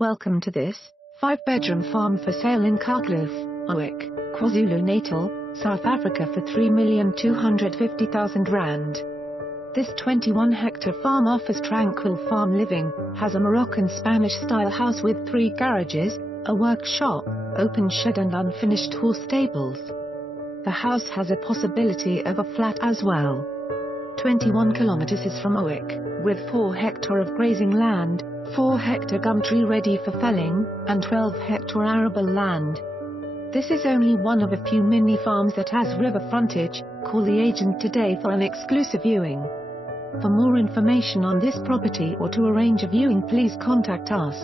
Welcome to this 5-bedroom farm for sale in Carkloof, Howick, KwaZulu-Natal, South Africa for R3,250,000. This 21-hectare farm offers tranquil farm living, has a Moroccan Spanish-style house with 3 garages, a workshop, open shed and unfinished horse stables. The house has a possibility of a flat as well. 21 kilometers is from Howick, with 4 hectare of grazing land, 4 hectare gum tree ready for felling, and 12 hectare arable land. This is only one of a few mini farms that has river frontage. Call the agent today for an exclusive viewing. For more information on this property or to arrange a viewing, please contact us.